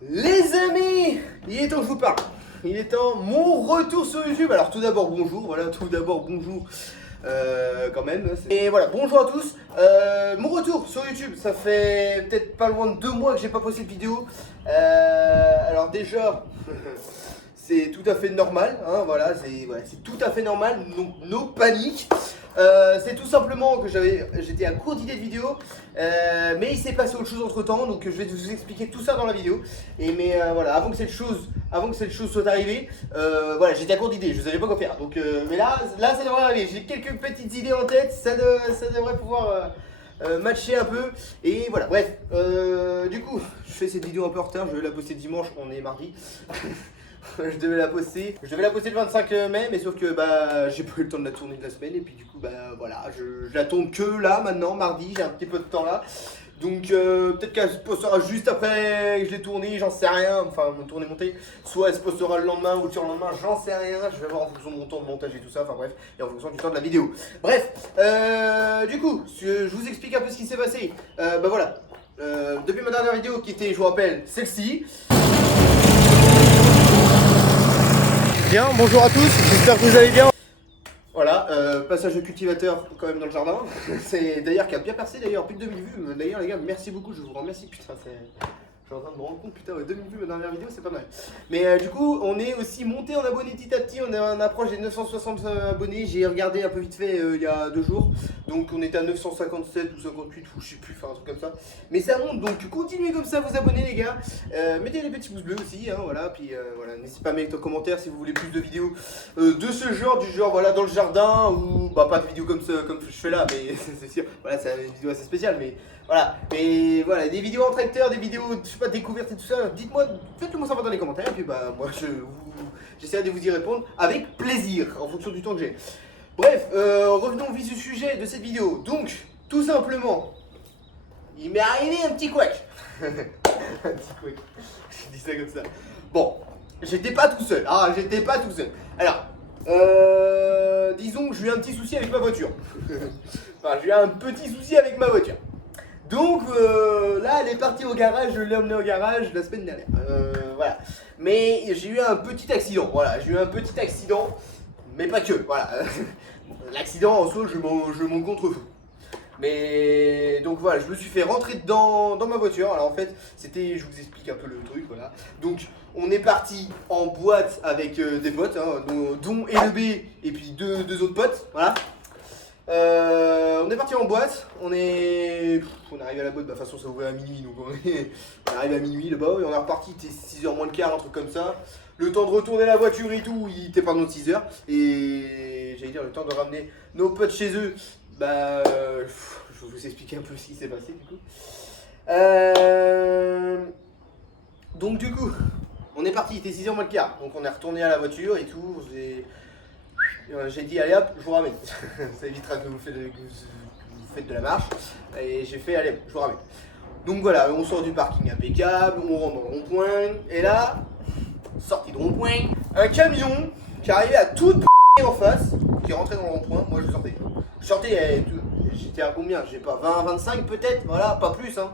Les amis, il est temps que je vous parle. Il est temps, mon retour sur YouTube. Alors tout d'abord bonjour, voilà, tout d'abord bonjour quand même. Et voilà, bonjour à tous. Mon retour sur YouTube, ça fait peut-être pas loin de 2 mois que j'ai pas posté de vidéo. Alors déjà, c'est tout à fait normal, hein, voilà, c'est tout à fait normal, donc no panique. C'est tout simplement que j'étais à court d'idées de vidéos, mais il s'est passé autre chose entre temps, donc je vais vous expliquer tout ça dans la vidéo. Mais voilà, avant que cette chose soit arrivée, voilà, j'étais à court d'idées, je savais pas quoi faire. Donc, mais là ça devrait arriver. J'ai quelques petites idées en tête, ça devrait pouvoir matcher un peu. Et voilà, bref, du coup, je fais cette vidéo un peu en retard, je vais la poster dimanche, on est mardi. Je devais la poster le 25 mai, mais sauf que bah j'ai pas eu le temps de la tourner de la semaine, et puis du coup bah voilà, je la tourne que là maintenant, mardi, j'ai un petit peu de temps là. Donc peut-être qu'elle se postera juste après que je l'ai tournée, j'en sais rien, enfin mon tourné monté, soit elle se postera le lendemain ou le surlendemain, j'en sais rien, je vais voir en fonction de mon temps de montage et tout ça, enfin bref, et en fonction du temps de la vidéo. Bref, du coup, je vous explique un peu ce qui s'est passé. Bah voilà, depuis ma dernière vidéo qui était, je vous rappelle, celle-ci. Bien, bonjour à tous, j'espère que vous allez bien. Voilà, passage de cultivateur quand même dans le jardin. C'est d'ailleurs qui a bien percé d'ailleurs, plus de 2000 vues. D'ailleurs les gars, merci beaucoup, je vous remercie. Putain, je suis en train de me rendre compte, putain, 2000 vues ma dernière vidéo, c'est pas mal. Mais du coup, on est aussi monté en abonnés petit à petit, on approche des 960 abonnés. J'ai regardé un peu vite fait il y a 2 jours. Donc on était à 957 ou 58, ou je sais plus, enfin un truc comme ça. Mais ça monte, donc continuez comme ça, vous abonnez les gars. Mettez les petits pouces bleus aussi, hein, voilà. Puis voilà, n'hésitez pas à mettre en commentaire si vous voulez plus de vidéos de ce genre, du genre voilà dans le jardin, ou bah pas de vidéos comme ça, comme je fais là, mais c'est sûr, voilà, c'est une vidéo assez spéciale, mais voilà. Mais voilà, des vidéos en tracteur, des vidéos, je sais pas, découvertes et tout ça, dites-moi, faites-le moi savoir dans les commentaires, et puis bah moi j'essaierai de vous y répondre avec plaisir, en fonction du temps que j'ai. Bref, revenons au vif du sujet de cette vidéo. Donc, tout simplement, il m'est arrivé un petit couac. Un petit couac, je dis ça comme ça. Bon, j'étais pas tout seul. Ah, j'étais pas tout seul. Alors, disons que j'ai eu un petit souci avec ma voiture. Enfin, j'ai eu un petit souci avec ma voiture. Donc là, elle est partie au garage, je l'ai emmenée au garage la semaine dernière. Voilà. Mais j'ai eu un petit accident. Voilà, j'ai eu un petit accident, mais pas que. Voilà. L'accident en soi, je m'en contrefous. Mais donc voilà, je me suis fait rentrer dans ma voiture. Alors en fait, c'était, je vous explique un peu le truc, voilà. Donc on est parti en boîte avec des potes, hein, dont LB et puis deux autres potes, voilà. On est parti en boîte, on est arrivé à la boîte, bah, de toute façon ça ouvrait à minuit, donc on est arrivé à minuit là-bas, et on est reparti, c'était 6h moins le quart, un truc comme ça. Le temps de retourner la voiture et tout, il était pas dans 6h, et j'allais dire le temps de ramener nos potes chez eux, bah je vais vous expliquer un peu ce qui s'est passé du coup. Donc du coup, on est parti, il était 6h moins le quart, donc on est retourné à la voiture et tout, j'ai dit allez hop, je vous ramène. Ça évitera que vous faites de la marche. Et j'ai fait allez, je vous ramène. Donc voilà, on sort du parking impeccable, on rentre dans le rond-point. Et là, sortie de rond-point, un camion qui arrivait à toute en face, qui rentrait dans le rond-point. Moi je sortais. Je sortais, j'étais à combien? J'ai pas 20, 25 peut-être, voilà, pas plus. Hein.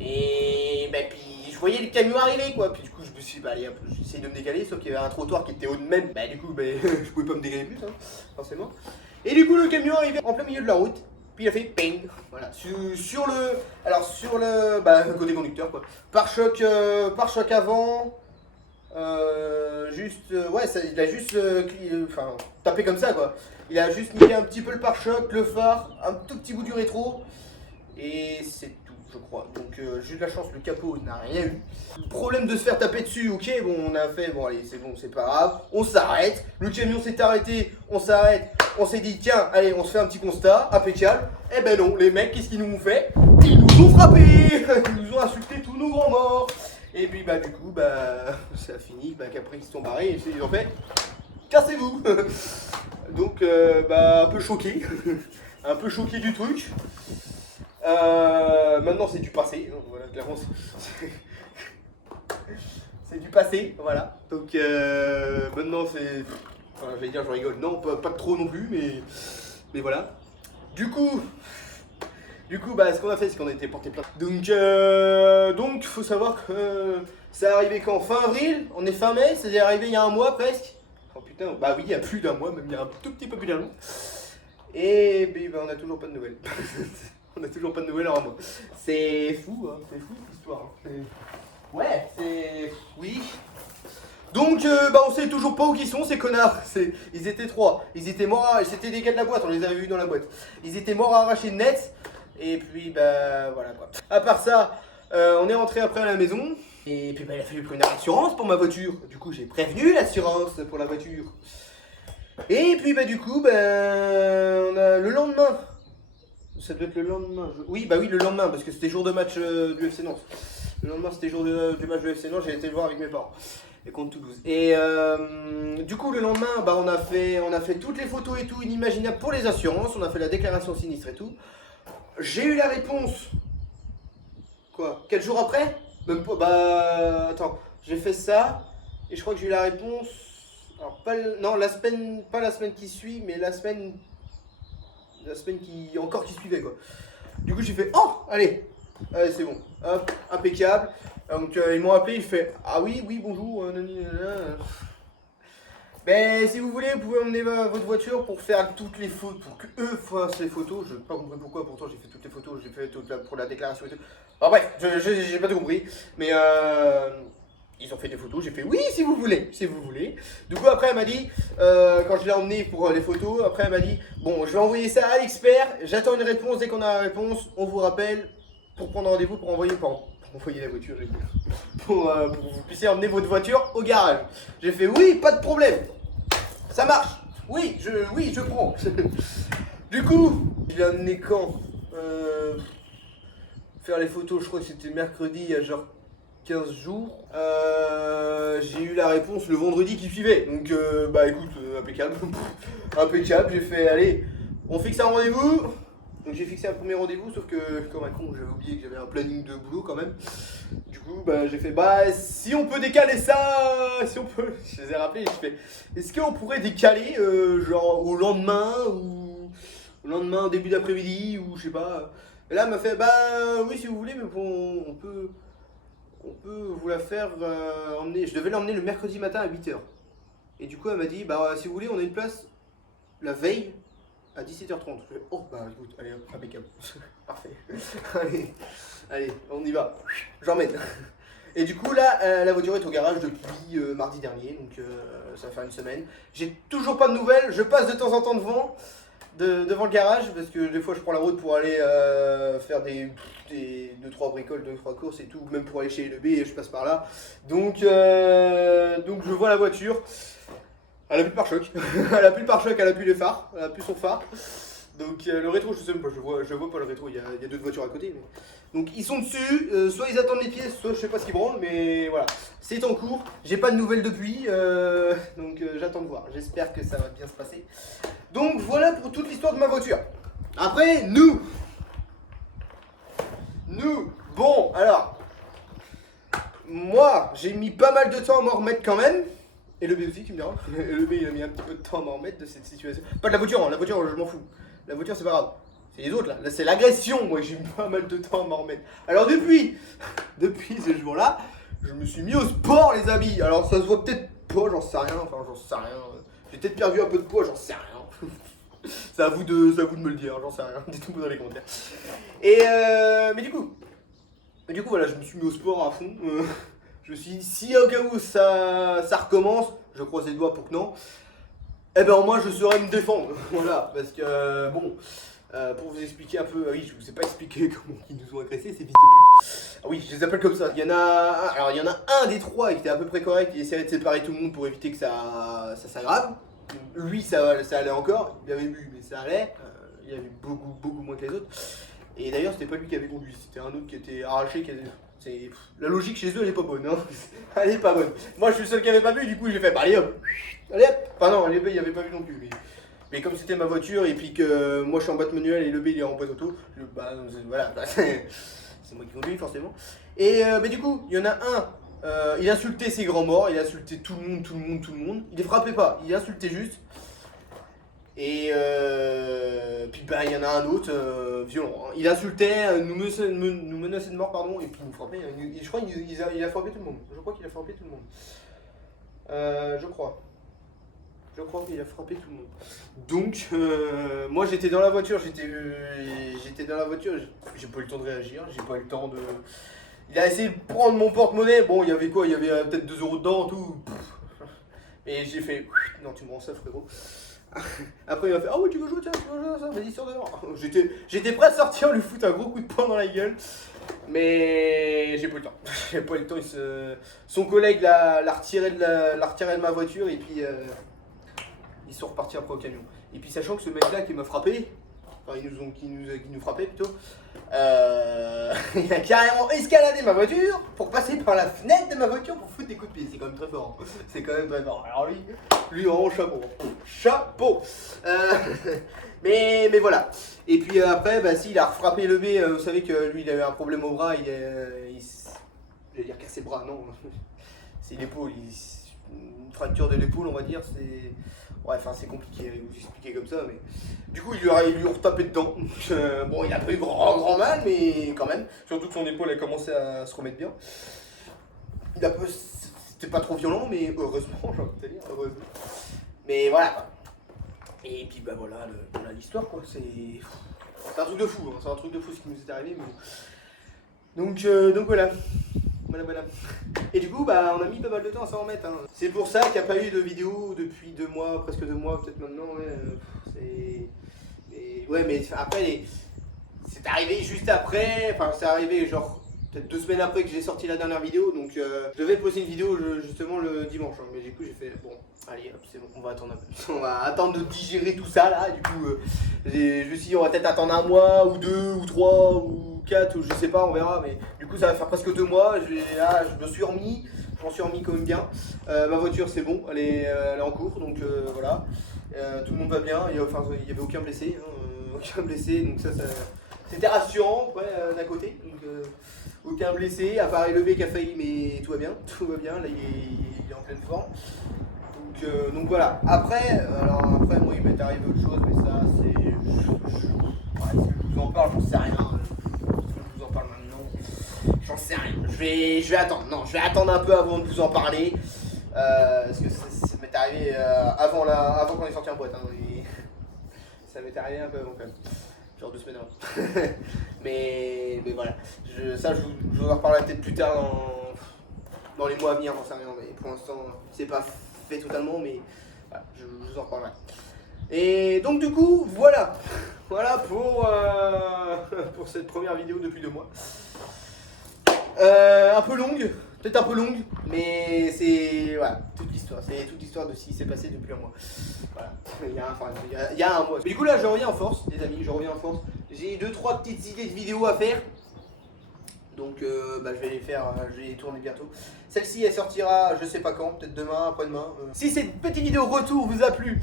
Et bah, puis je voyais le camion arriver quoi. Puis du coup je me suis dit bah allez, j'essaye de me décaler, sauf qu'il y avait un trottoir qui était haut de même. Bah du coup bah, je pouvais pas me décaler plus, hein, forcément. Et du coup le camion arrivait en plein milieu de la route. Puis il a fait ping. Voilà. Sur le bah, côté conducteur quoi. Pare-choc avant. Ouais, il a juste tapé comme ça quoi. Il a juste niqué un petit peu le pare-choc, le phare, un tout petit bout du rétro. Et c'est tout, je crois. Donc j'ai eu de la chance, le capot n'a rien eu. Problème de se faire taper dessus, ok, bon on a fait, bon allez c'est bon, c'est pas grave. On s'arrête, le camion s'est arrêté, on s'arrête, on s'est dit tiens, allez on se fait un petit constat, impeccable. Eh ben non, les mecs, qu'est-ce qu'ils nous ont fait? Ils nous ont frappés. Ils nous ont insulté tous nos grands morts. Et puis bah du coup, bah ça a fini, bah qu'après ils se sont barrés et ils ont fait cassez-vous. Donc bah un peu choqué. Un peu choqué du truc. Maintenant c'est du passé, voilà, clairement c'est du passé, voilà. Donc maintenant c'est, enfin, j'allais dire je rigole, non pas trop non plus, mais voilà. Du coup, Du coup, ce qu'on a fait, c'est qu'on a été porté plainte. Donc, faut savoir que ça est arrivé quand? Fin avril, on est fin mai, c'est arrivé il y a un mois presque. Oh putain, oui, il y a plus d'un mois, même il y a un tout petit peu plus d'un mois. Et on a toujours pas de nouvelles. On a toujours pas de nouvelles en un mois. C'est fou, hein, c'est fou cette histoire. Hein. Ouais, c'est... Oui. Donc, on sait toujours pas où ils sont, ces connards. Ils étaient 3. Ils étaient morts, c'était des gars de la boîte, on les avait vus dans la boîte. Ils étaient morts à arracher net. Et puis, voilà quoi. À part ça, on est rentré après à la maison. Et puis, il a fallu prendre une assurance pour ma voiture. Du coup, j'ai prévenu l'assurance pour la voiture. Et puis, du coup, on a le lendemain. Ça doit être le lendemain. Oui, le lendemain, parce que c'était jour de match du FC Nantes. Le lendemain, c'était jour du match du FC Nantes, j'ai été le voir avec mes parents. Et contre Toulouse. Et du coup, le lendemain, on a fait toutes les photos et tout inimaginables pour les assurances. On a fait la déclaration sinistre et tout. J'ai eu la réponse. Quoi? 4 jours après? Même pas. Attends, j'ai fait ça. Et je crois que j'ai eu la réponse. Alors, pas la semaine qui suit, mais la semaine qui suivait quoi. Du coup j'ai fait allez c'est bon, hop, impeccable. Donc ils m'ont appelé, il fait ah oui bonjour, si vous voulez vous pouvez emmener votre voiture pour faire toutes les photos, pour que eux fassent les photos. Je n'ai pas compris pourquoi, pourtant j'ai fait toutes les photos, j'ai fait pour la déclaration et tout. Bref, j'ai pas tout compris, mais ils ont fait des photos, j'ai fait oui si vous voulez. Du coup après elle m'a dit, quand je l'ai emmené pour les photos, après elle m'a dit bon je vais envoyer ça à l'expert, j'attends une réponse, dès qu'on a la réponse, on vous rappelle pour prendre rendez-vous pour envoyer la voiture, pour que vous puissiez emmener votre voiture au garage. J'ai fait oui, pas de problème, ça marche, oui je prends. Du coup, je l'ai amené quand faire les photos, je crois que c'était mercredi à genre 15 jours. J'ai eu la réponse le vendredi qui suivait. Donc écoute, impeccable. Impeccable, j'ai fait allez, on fixe un rendez-vous. Donc j'ai fixé un premier rendez-vous, sauf que comme un con, j'avais oublié que j'avais un planning de boulot quand même. Du coup, j'ai fait si on peut décaler ça, si on peut. Je les ai rappelés, je fais est-ce qu'on pourrait décaler genre au lendemain ou au lendemain début d'après-midi ou je sais pas. Et là elle m'a fait oui si vous voulez, mais on peut vous la faire emmener. Je devais l'emmener le mercredi matin à 8h. Et du coup elle m'a dit si vous voulez on a une place la veille à 17h30. Je fais écoute, allez hop, impeccable. Parfait. allez, on y va. J'emmène. Et du coup là la voiture est au garage depuis mardi dernier, donc ça va faire une semaine. J'ai toujours pas de nouvelles, je passe de temps en temps devant le garage parce que des fois je prends la route pour aller faire des 2-3 bricoles, 2-3 courses et tout, même pour aller chez LB et je passe par là. Donc je vois la voiture. Elle a plus de pare-choc, elle a plus les phares, elle a plus son phare. Donc le rétro, je sais même pas, je vois pas le rétro, il y a d'autres voitures à côté. Donc ils sont dessus, soit ils attendent les pièces, soit je sais pas ce qu'ils branlent, mais voilà, c'est en cours. J'ai pas de nouvelles depuis, donc j'attends de voir. J'espère que ça va bien se passer. Donc voilà pour toute l'histoire de ma voiture. Après, nous, bon, alors, moi, j'ai mis pas mal de temps à m'en remettre quand même. Et le B aussi, tu me diras. Le B, il a mis un petit peu de temps à m'en remettre de cette situation. Pas de la voiture, la voiture, je m'en fous. La voiture, c'est pas grave. C'est les autres, là c'est l'agression, moi, j'ai mis pas mal de temps à m'en remettre. Alors depuis ce jour-là, je me suis mis au sport, les amis. Alors ça se voit peut-être pas, j'en sais rien, J'ai peut-être perdu un peu de poids, j'en sais rien. C'est à vous de me le dire, j'en sais rien. Dites-moi dans les commentaires. Et mais du coup, voilà, je me suis mis au sport à fond. Je me suis dit, si au cas où ça recommence, je croise les doigts pour que non, au moins je saurais me défendre. Voilà, parce que pour vous expliquer un peu, je vous ai pas expliqué comment ils nous ont agressés, ces fils de pute. Ah oui, je les appelle comme ça. Il y en a un des 3 qui était à peu près correct, il essayait de séparer tout le monde pour éviter que ça s'aggrave. Lui, ça allait encore, il avait bu, mais ça allait. Il y avait beaucoup moins que les autres. Et d'ailleurs, c'était pas lui qui avait conduit, c'était un autre qui était arraché. La logique chez eux, elle est pas bonne. Hein. Elle est pas bonne. Moi, je suis le seul qui avait pas vu, du coup, j'ai fait allez hop. Allez hop. Enfin, non, le B, il avait pas vu non plus. Mais comme c'était ma voiture et puis que moi je suis en boîte manuelle et le B il est en boîte auto, voilà, c'est moi qui conduis forcément. Et du coup, il y en a un, il insultait ses grands morts, il insultait tout le monde. Il les frappait pas, il insultait juste. Et puis bah il y en a un autre violent. Hein. Il insultait, nous menaçait de mort, pardon, et puis il nous frappait. Je crois qu'il a frappé tout le monde. Je crois qu'il a frappé tout le monde. Je crois. Je crois qu'il a frappé tout le monde. Donc, moi j'étais dans la voiture, j'ai pas eu le temps de réagir, j'ai pas eu le temps de... Il a essayé de prendre mon porte-monnaie, bon il y avait quoi, il y avait peut-être 2 € dedans, tout. Et j'ai fait, non tu me rends ça frérot. Après il m'a fait, ah oui tu veux jouer, tiens, tu veux jouer, ça, vas-y sors dehors. J'étais prêt à sortir, lui foutre un gros coup de poing dans la gueule. Mais j'ai pas eu le temps. J'ai pas eu le temps, son collègue l'a retiré de ma voiture et puis... ils sont repartis après au camion. Et puis sachant que ce mec là qui m'a frappé, enfin qui nous frappait plutôt, il a carrément escaladé ma voiture pour passer par la fenêtre de ma voiture pour foutre des coups de pied. C'est quand même très fort. Hein. C'est quand même très fort. Alors lui vraiment chapeau. Chapeau. Mais voilà. Et puis après, bah si il a frappé le B, vous savez que lui il avait un problème au bras, j'allais dire cassé le bras, non. C'est l'épaule, une fracture de l'épaule on va dire, c'est... Ouais, enfin c'est compliqué à vous expliquer comme ça, mais du coup ils lui ont retapé dedans. Bon, il a pas eu grand mal, mais quand même. Surtout que son épaule a commencé à se remettre bien. C'était pas trop violent, mais heureusement, j'ai envie de te dire, heureusement. Mais voilà quoi. Et puis bah voilà l'histoire quoi. C'est un truc de fou, hein. C'est un truc de fou ce qui nous est arrivé. Mais... Donc voilà. Voilà. Et du coup, bah, on a mis pas mal de temps à s'en remettre. Hein. C'est pour ça qu'il n'y a pas eu de vidéo depuis 2 mois, presque 2 mois, peut-être maintenant. Ouais, mais après, c'est arrivé juste après. Enfin, c'est arrivé genre peut-être 2 semaines après que j'ai sorti la dernière vidéo. Donc, je devais poster une vidéo justement le dimanche. Hein, mais du coup, j'ai fait bon, allez, hop, c'est bon, on va attendre un peu. On va attendre de digérer tout ça là. Du coup, je me suis dit, on va peut-être attendre 1 mois, ou 2, ou 3, ou 4 ou je sais pas, on verra, mais du coup ça va faire presque 2 mois, je m'en suis remis quand même bien. Ma voiture c'est bon, elle est en cours, donc voilà. Tout le monde va bien, il y avait aucun blessé, donc ça c'était rassurant d'un côté, donc aucun blessé, à part le B qui a failli, mais tout va bien, là il est en pleine forme. Donc voilà, après moi il m'est arrivé autre chose, mais ça c'est... est-ce que je vous en parle, j'en sais rien. Je vous en parle maintenant, j'en sais rien. Je vais attendre. Non, je vais attendre un peu avant de vous en parler. Parce que ça m'est arrivé avant qu'on ait sorti en boîte. Hein, ça m'est arrivé un peu avant quand même. Genre 2 semaines avant. mais voilà. Je vous en reparlerai peut-être plus tard dans les mois à venir, j'en sais rien. Mais pour l'instant, c'est pas fait totalement, mais voilà, je vous en reparlerai. Et donc du coup, voilà pour cette première vidéo depuis 2 mois. Un peu longue, peut-être un peu longue, mais c'est voilà, toute l'histoire de ce qui s'est passé depuis 1 mois. Voilà, il y a 1 mois. Mais du coup là, je reviens en force, les amis, je reviens en force. J'ai 2-3 petites idées de vidéos à faire. Donc je vais les tourner bientôt. Celle-ci elle sortira je sais pas quand, peut-être demain, après-demain. Si cette petite vidéo retour vous a plu,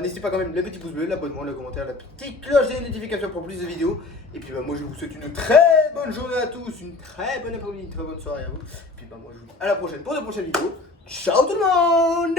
n'hésitez pas quand même le petit pouce bleu, l'abonnement, le commentaire, la petite cloche des notifications pour plus de vidéos. Et puis moi je vous souhaite une très bonne journée à tous, une très bonne après-midi, une très bonne soirée à vous. Et puis moi je vous dis à la prochaine pour de prochaines vidéos. Ciao tout le monde!